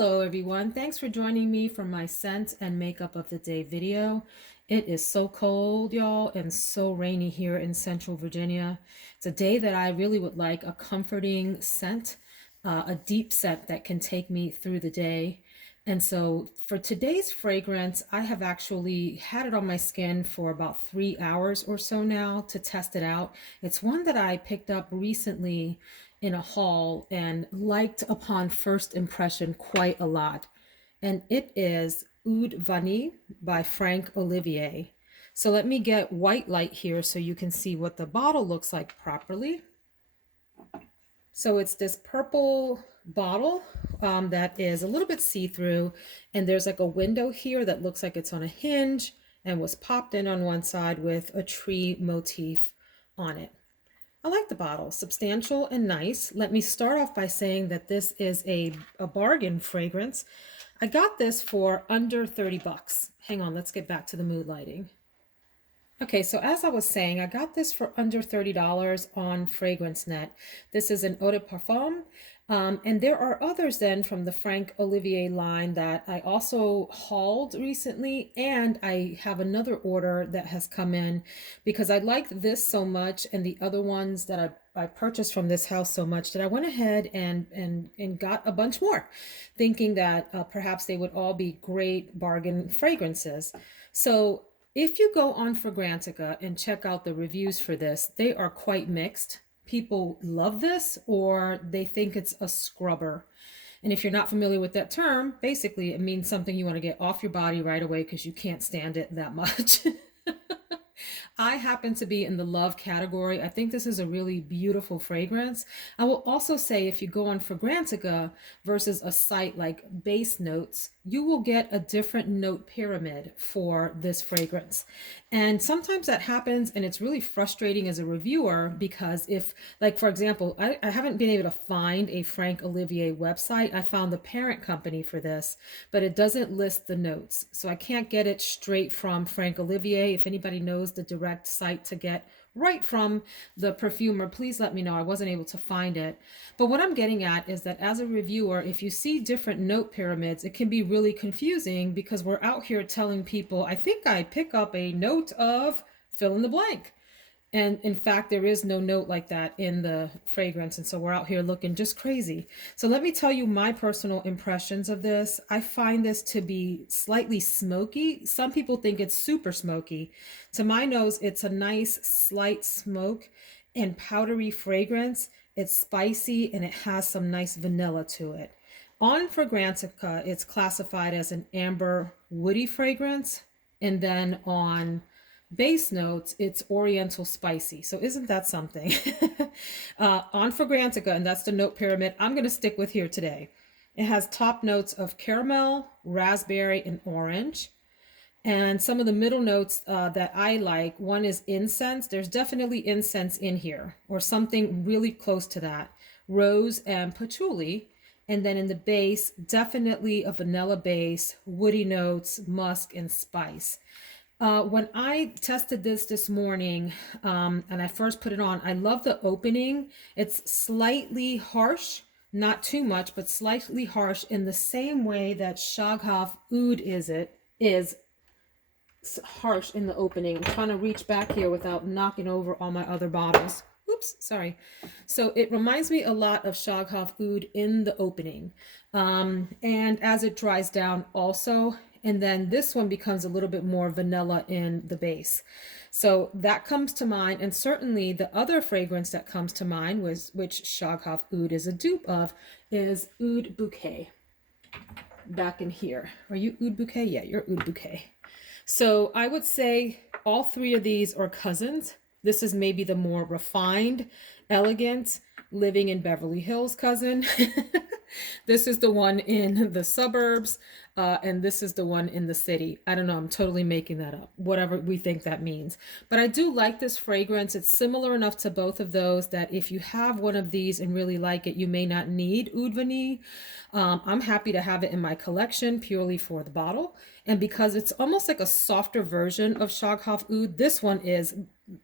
Hello everyone, thanks for joining me for my scent and makeup of the day video. It is so cold, y'all, and so rainy here in Central Virginia. It's a day that I really would like a comforting scent, a deep scent that can take me through the day. And so for today's fragrance, I have actually had it on my skin for about 3 hours or so now to test it out. It's one that I picked up recently in a haul and liked upon first impression quite a lot. And it is Oud Vanille by Franck Olivier. So let me get white light here so you can see what the bottle looks like properly. So it's this purple bottle that is a little bit see-through, and there's like a window here that looks like it's on a hinge and was popped in on one side with a tree motif on it. I like the bottle, substantial and nice. Let me start off by saying that this is a bargain fragrance. I got this for under 30 bucks. Hang on, let's get back to the mood lighting. Okay, so as I was saying, I got this for under $30 on FragranceNet. This is an Eau de Parfum. And there are others then from the Franck Olivier line that I also hauled recently, and I have another order that has come in because I liked this so much and the other ones that I purchased from this house so much that I went ahead and got a bunch more, thinking that perhaps they would all be great bargain fragrances. So if you go on Fragrantica and check out the reviews for this, they are quite mixed. People love this or they think it's a scrubber. And if you're not familiar with that term, basically it means something you want to get off your body right away because you can't stand it that much. I happen to be in the love category. I think this is a really beautiful fragrance. I will also say if you go on Fragrantica versus a site like Base Notes, you will get a different note pyramid for this fragrance. And sometimes that happens and it's really frustrating as a reviewer because if, like for example, I haven't been able to find a Franck Olivier website. I found the parent company for this, but it doesn't list the notes. So I can't get it straight from Franck Olivier. If anybody knows the direct site to get right from the perfumer, please let me know. I wasn't able to find it. But what I'm getting at is that as a reviewer, if you see different note pyramids, it can be really confusing because we're out here telling people, I think I pick up a note of fill in the blank. And in fact, there is no note like that in the fragrance. And so we're out here looking just crazy. So let me tell you my personal impressions of this. I find this to be slightly smoky. Some people think it's super smoky. To my nose, it's a nice slight smoke and powdery fragrance. It's spicy and it has some nice vanilla to it. On Fragrantica, it's classified as an amber woody fragrance. And then on Base Notes, it's oriental spicy. So isn't that something? On Fragrantica, and that's the note pyramid I'm going to stick with here today. It has top notes of caramel, raspberry, and orange. And some of the middle notes that I like, one is incense. There's definitely incense in here, or something really close to that. Rose and patchouli. And then in the base, definitely a vanilla base, woody notes, musk, and spice. When I tested this morning and I first put it on, I love the opening. It's slightly harsh, not too much, but slightly harsh in the same way that Shaghav Oud is harsh in the opening. I'm trying to reach back here without knocking over all my other bottles. Oops, sorry. So it reminds me a lot of Shaghav Oud in the opening. And as it dries down also, and then this one becomes a little bit more vanilla in the base. So that comes to mind. And certainly the other fragrance that comes to mind, which Shaghav Oud is a dupe of, is Oud Bouquet. Back in here. Are you Oud Bouquet? Yeah, you're Oud Bouquet. So I would say all three of these are cousins. This is maybe the more refined, elegant, living in Beverly Hills cousin. This is the one in the suburbs, and this is the one in the city. I don't know, I'm totally making that up, whatever we think that means. But I do like this fragrance. It's similar enough to both of those that if you have one of these and really like it, you may not need Oud Vanille. I'm happy to have it in my collection purely for the bottle. And because it's almost like a softer version of Shaghav Oud, this one is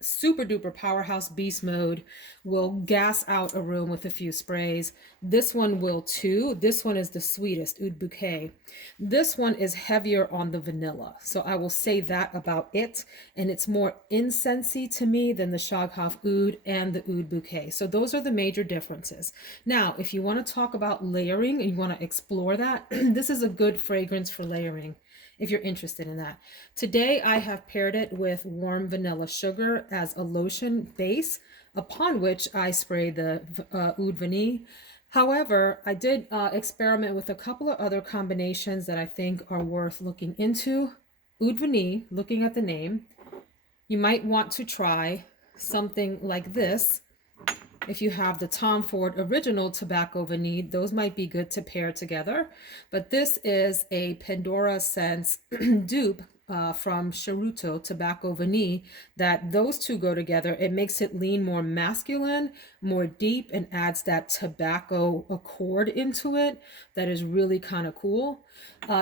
super duper powerhouse beast mode, will gas out a room with a few sprays. This one will too. This one is the sweetest, Oud Bouquet. This one is heavier on the vanilla. So I will say that about it. And it's more incensey to me than the Shaghoff Oud and the Oud Bouquet. So those are the major differences. Now, if you want to talk about layering and you want to explore that, this is a good fragrance for layering if you're interested in that. Today, I have paired it with warm vanilla sugar as a lotion base, upon which I spray the Oud Vanille. However, I did experiment with a couple of other combinations that I think are worth looking into. Oud Vanille, looking at the name, you might want to try something like this. If you have the Tom Ford original tobacco vanille, those might be good to pair together. But this is a Pandora Sense dupe from Charuto Tobacco Vanille, that those two go together. It makes it lean more masculine, more deep, and adds that tobacco accord into it that is really kind of cool.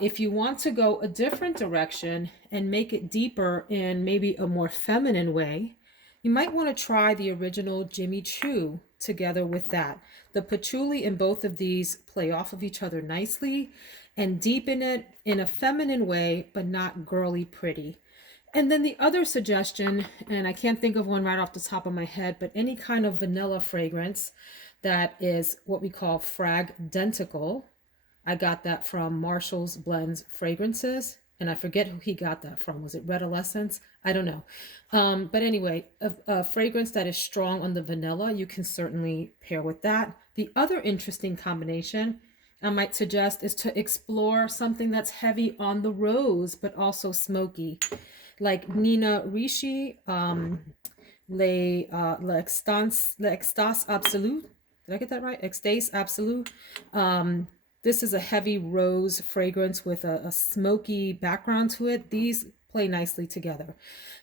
If you want to go a different direction and make it deeper in maybe a more feminine way, you might want to try the original Jimmy Choo together with that. The patchouli in both of these play off of each other nicely and deepen it in a feminine way, but not girly pretty. And then the other suggestion, and I can't think of one right off the top of my head, but any kind of vanilla fragrance that is what we call fragdentical. I got that from Marshall's Blends Fragrances, and I forget who he got that from. Was it Redolescence? I don't know. But anyway, a fragrance that is strong on the vanilla, you can certainly pair with that. The other interesting combination I might suggest is to explore something that's heavy on the rose, but also smoky, like Nina Ricci, L'Extase Absolue. Did I get that right? Extase Absolue. This is a heavy rose fragrance with a smoky background to it. These play nicely together.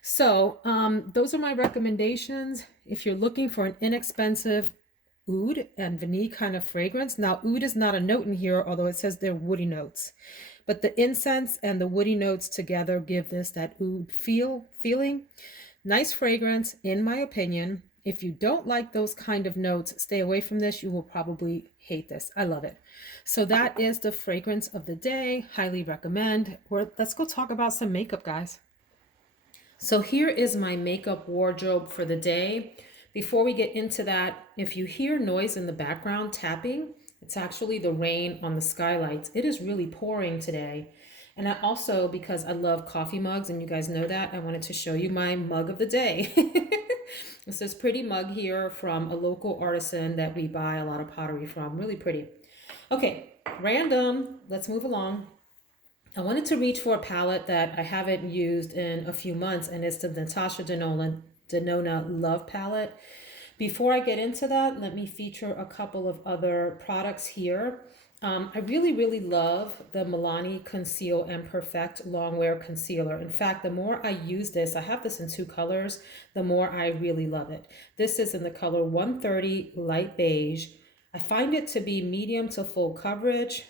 So those are my recommendations. If you're looking for an inexpensive oud and vanille kind of fragrance. Now, oud is not a note in here, although it says they're woody notes. But the incense and the woody notes together give this that oud feeling. Nice fragrance, in my opinion. If you don't like those kind of notes, stay away from this. You will probably hate this. I love it. So that is the fragrance of the day. Highly recommend. Let's go talk about some makeup, guys. So here is my makeup wardrobe for the day. Before we get into that, if you hear noise in the background tapping, it's actually the rain on the skylights. It is really pouring today. And I also, because I love coffee mugs, and you guys know that, I wanted to show you my mug of the day. It's this pretty mug here from a local artisan that we buy a lot of pottery from. Really pretty. Okay, random. Let's move along. I wanted to reach for a palette that I haven't used in a few months, and it's the Natasha Denona Love Palette. Before I get into that, let me feature a couple of other products here. I really love the Milani Conceal and Perfect Longwear Concealer. In fact, the more I use this, I have this in 2 colors, the more I really love it. This is in the color 130 Light Beige. I find it to be medium to full coverage,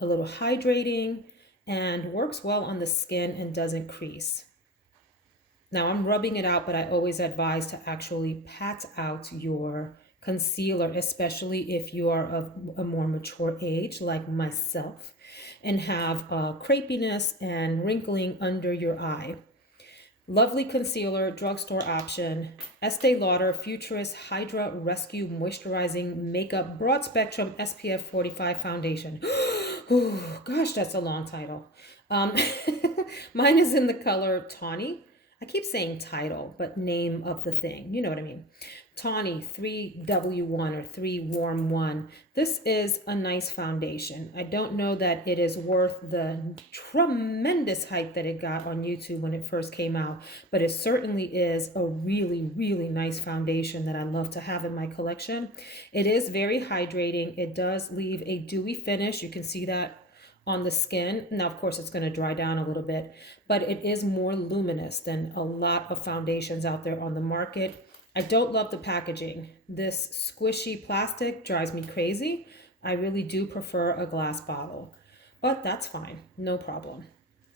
a little hydrating, and works well on the skin and doesn't crease. Now I'm rubbing it out, but I always advise to actually pat out your concealer, especially if you are of a more mature age like myself and have crepiness and wrinkling under your eye. Lovely concealer, drugstore option. Estee Lauder Futurist Hydra Rescue Moisturizing Makeup Broad Spectrum SPF 45 Foundation. Ooh, gosh, that's a long title. Mine is in the color Tawny. I keep saying title, but name of the thing. You know what I mean. Tawny 3W1 or 3 Warm 1. This is a nice foundation. I don't know that it is worth the tremendous hype that it got on YouTube when it first came out, but it certainly is a really nice foundation that I love to have in my collection. It is very hydrating. It does leave a dewy finish. You can see that on the skin. Now, of course, it's going to dry down a little bit, but it is more luminous than a lot of foundations out there on the market. I don't love the packaging. This squishy plastic drives me crazy. I really do prefer a glass bottle, but that's fine. No problem.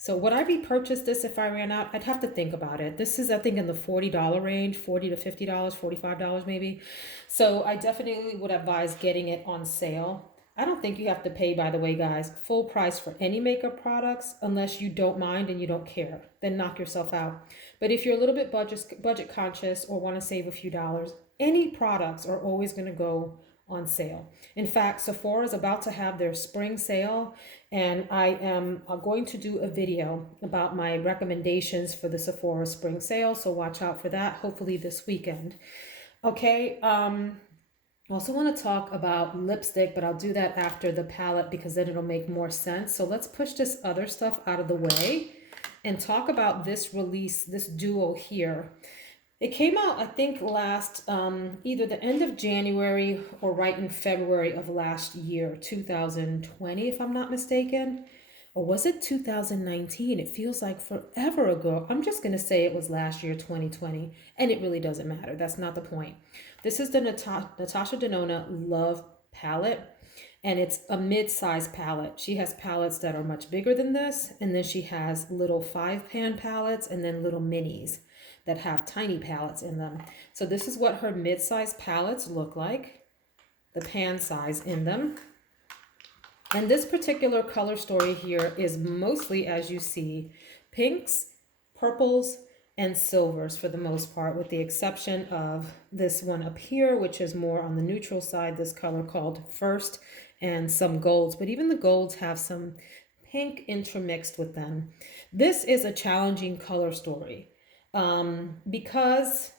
So would I repurchase this if I ran out? I'd have to think about it. This is, I think, in the $40 range, $40 to $50, $45 maybe. So I definitely would advise getting it on sale. I don't think you have to pay, by the way, guys, full price for any makeup products unless you don't mind and you don't care. Then knock yourself out. But if you're a little bit budget conscious or want to save a few dollars, any products are always going to go on sale. In fact, Sephora is about to have their spring sale, and I am going to do a video about my recommendations for the Sephora spring sale, so watch out for that, hopefully this weekend. Okay, I also want to talk about lipstick, but I'll do that after the palette because then it'll make more sense. So let's push this other stuff out of the way and talk about this release, this duo here. It came out, I think, last, either the end of January or right in February of last year, 2020, if I'm not mistaken. Or was it 2019? It feels like forever ago. I'm just going to say it was last year, 2020. And it really doesn't matter. That's not the point. This is the Natasha Denona Love palette. And it's a mid-size palette. She has palettes that are much bigger than this. And then she has little 5-pan palettes and then little minis that have tiny palettes in them. So this is what her mid-size palettes look like, the pan size in them. And this particular color story here is mostly, as you see, pinks, purples, and silvers for the most part, with the exception of this one up here, which is more on the neutral side, this color called First, and some golds. But even the golds have some pink intermixed with them. This is a challenging color story. Because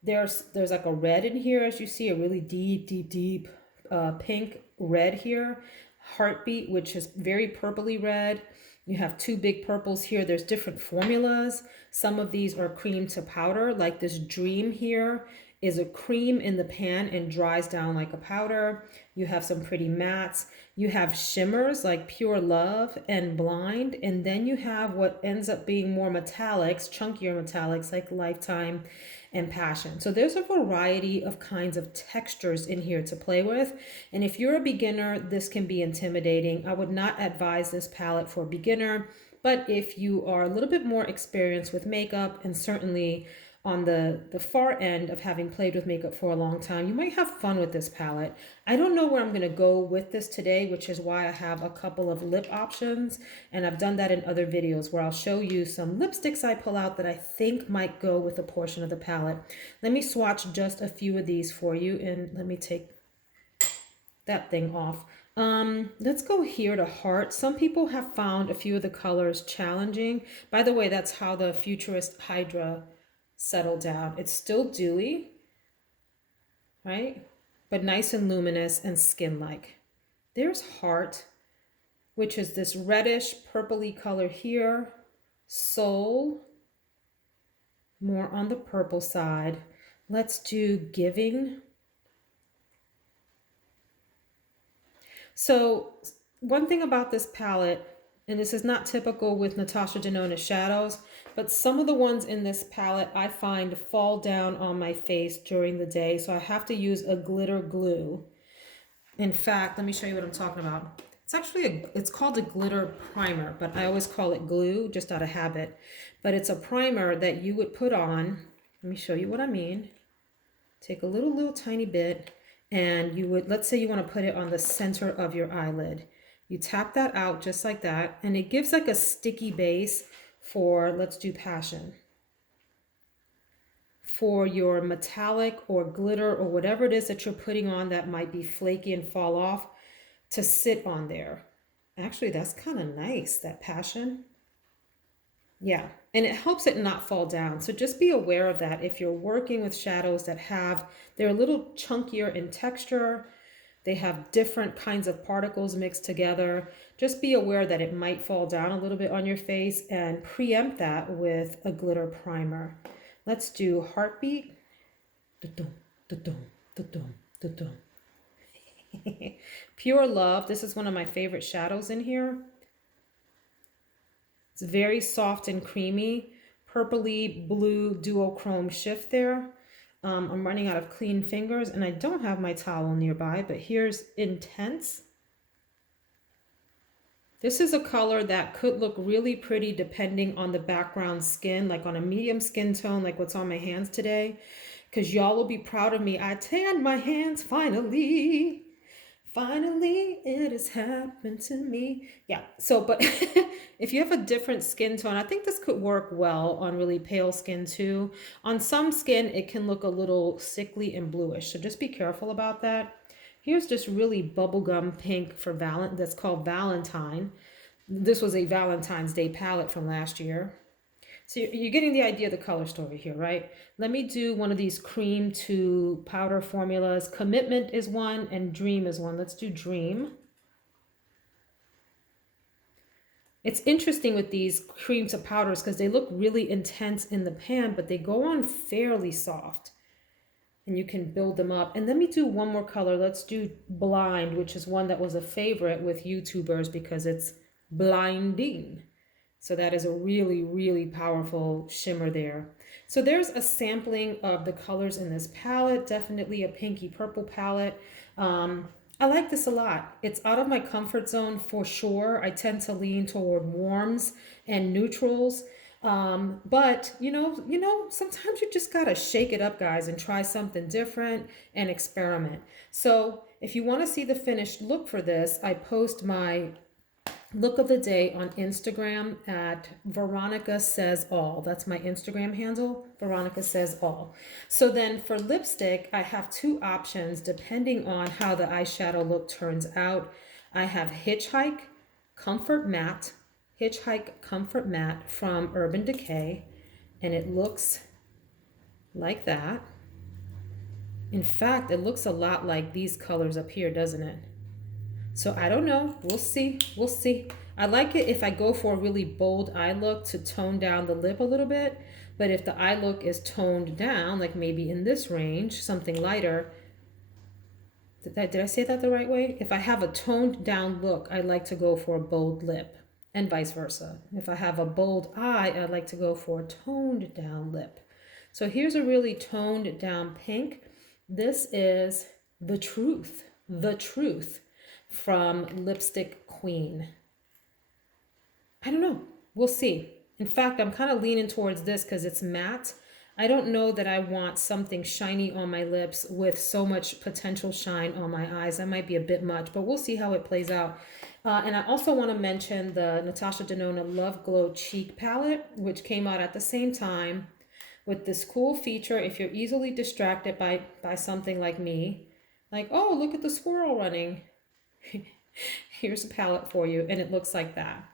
there's like a red in here, as you see, a really deep pink red here. Heartbeat, which is very purpley red. You have 2 big purples here. There's different formulas. Some of these are cream to powder, like this Dream here is a cream in the pan and dries down like a powder. You have some pretty mattes. You have shimmers like Pure Love and Blind. And then you have what ends up being more metallics, chunkier metallics like Lifetime and Passion. So there's a variety of kinds of textures in here to play with. And if you're a beginner, this can be intimidating. I would not advise this palette for a beginner, but if you are a little bit more experienced with makeup and certainly on the far end of having played with makeup for a long time, you might have fun with this palette. I don't know where I'm going to go with this today, which is why I have a couple of lip options, and I've done that in other videos where I'll show you some lipsticks I pull out that I think might go with a portion of the palette. Let me swatch just a few of these for you, and let me take that thing off. Let's go here to Heart. Some people have found a few of the colors challenging. By the way, that's how the Futurist Hydra settle down. It's still dewy, right? But nice and luminous and skin-like. There's Heart, which is this reddish purpley color here. Soul, more on the purple side. Let's do Giving. So one thing about this palette, and this is not typical with Natasha Denona shadows, but some of the ones in this palette I find fall down on my face during the day, so I have to use a glitter glue. In fact, let me show you what I'm talking about. It's actually it's called a glitter primer, but I always call it glue just out of habit. But it's a primer that you would put on. Let me show you what I mean. Take a little tiny bit, and you would, let's say you want to put it on the center of your eyelid. You tap that out just like that, and it gives like a sticky base for, let's do Passion. For your metallic or glitter or whatever it is that you're putting on that might be flaky and fall off, to sit on there. Actually, that's kind of nice, that Passion. Yeah, and it helps it not fall down. So just be aware of that if you're working with shadows that they're a little chunkier in texture. They have different kinds of particles mixed together. Just be aware that it might fall down a little bit on your face, and preempt that with a glitter primer. Let's do Heartbeat. Da-dum, da-dum, da-dum, da-dum. Pure Love. This is one of my favorite shadows in here. It's very soft and creamy. Purpley blue duochrome shift there. I'm running out of clean fingers and I don't have my towel nearby, but here's Intense. This is a color that could look really pretty depending on the background skin, like on a medium skin tone, like what's on my hands today. Because y'all will be proud of me. I tanned my hands finally. Finally, it has happened to me. Yeah, so, but if you have a different skin tone, I think this could work well on really pale skin too. On some skin, it can look a little sickly and bluish, so just be careful about that. Here's this really bubblegum pink for that's called Valentine. This was a Valentine's Day palette from last year. So you're getting the idea of the color story here, right? Let me do one of these cream to powder formulas. Commitment is one and Dream is one. Let's do Dream. It's interesting with these cream to powders because they look really intense in the pan, but they go on fairly soft. And you can build them up. And let me do one more color. Let's do Blind, which is one that was a favorite with YouTubers because it's blinding. So that is a really, really powerful shimmer there. So there's a sampling of the colors in this palette, definitely a pinky purple palette. I like this a lot. It's out of my comfort zone for sure. I tend to lean toward warms and neutrals. But sometimes you just gotta shake it up, guys, and try something different and experiment. So if you want to see the finished look for this, I post my look of the day on Instagram at Veronica Says All. That's my Instagram handle, Veronica Says All. So then for lipstick, I have two options depending on how the eyeshadow look turns out. I have Hitchhike Comfort Matte from Urban Decay, and it looks like that. In fact, it looks a lot like these colors up here, doesn't it? So I don't know. We'll see. We'll see. I like it if I go for a really bold eye look to tone down the lip a little bit. But if the eye look is toned down, like maybe in this range, something lighter. Did I say that the right way? If I have a toned down look, I like to go for a bold lip, and vice versa. If I have a bold eye, I'd like to go for a toned down lip. So here's a really toned down pink. This is The Truth from Lipstick Queen. I don't know. We'll see. In fact, I'm kind of leaning towards this because it's matte. I don't know that I want something shiny on my lips with so much potential shine on my eyes. That might be a bit much, but we'll see how it plays out. And I also want to mention the Natasha Denona Love Glow Cheek Palette, which came out at the same time with this cool feature. If you're easily distracted by something like me, like, oh, look at the squirrel running. Here's a palette for you, and it looks like that.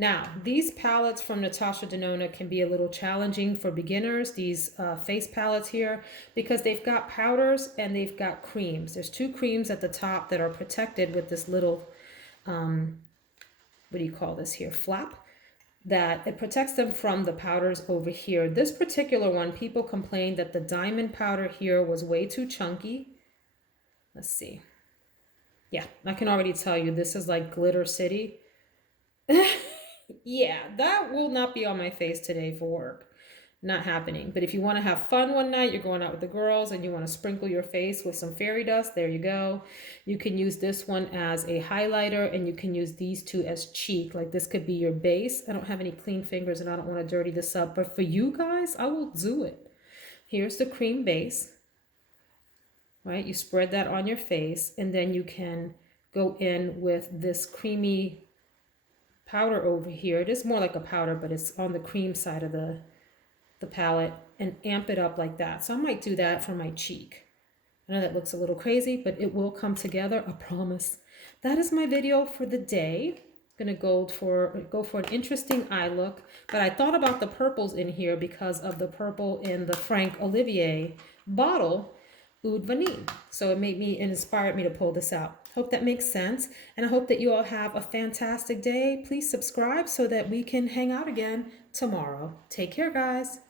Now, these palettes from Natasha Denona can be a little challenging for beginners, these face palettes here, because they've got powders and they've got creams. There's two creams at the top that are protected with this little, what do you call this here, flap, that it protects them from the powders over here. This particular one, people complained that the diamond powder here was way too chunky. Let's see. Yeah, I can already tell you this is like Glitter City. Yeah, that will not be on my face today for work. Not happening. But if you want to have fun one night, you're going out with the girls and you want to sprinkle your face with some fairy dust, there you go. You can use this one as a highlighter and you can use these two as cheek. Like this could be your base. I don't have any clean fingers and I don't want to dirty this up. But for you guys, I will do it. Here's the cream base. Right, you spread that on your face and then you can go in with this creamy powder over here. It is more like a powder, but it's on the cream side of the palette, and amp it up like that. So I might do that for my cheek. I know that looks a little crazy, but it will come together, I promise. That is my video for the day. Gonna go for an interesting eye look, but I thought about the purples in here because of the purple in the Franck Olivier bottle, Oud Vanille. So it inspired me to pull this out. Hope that makes sense. And I hope that you all have a fantastic day. Please subscribe so that we can hang out again tomorrow. Take care, guys.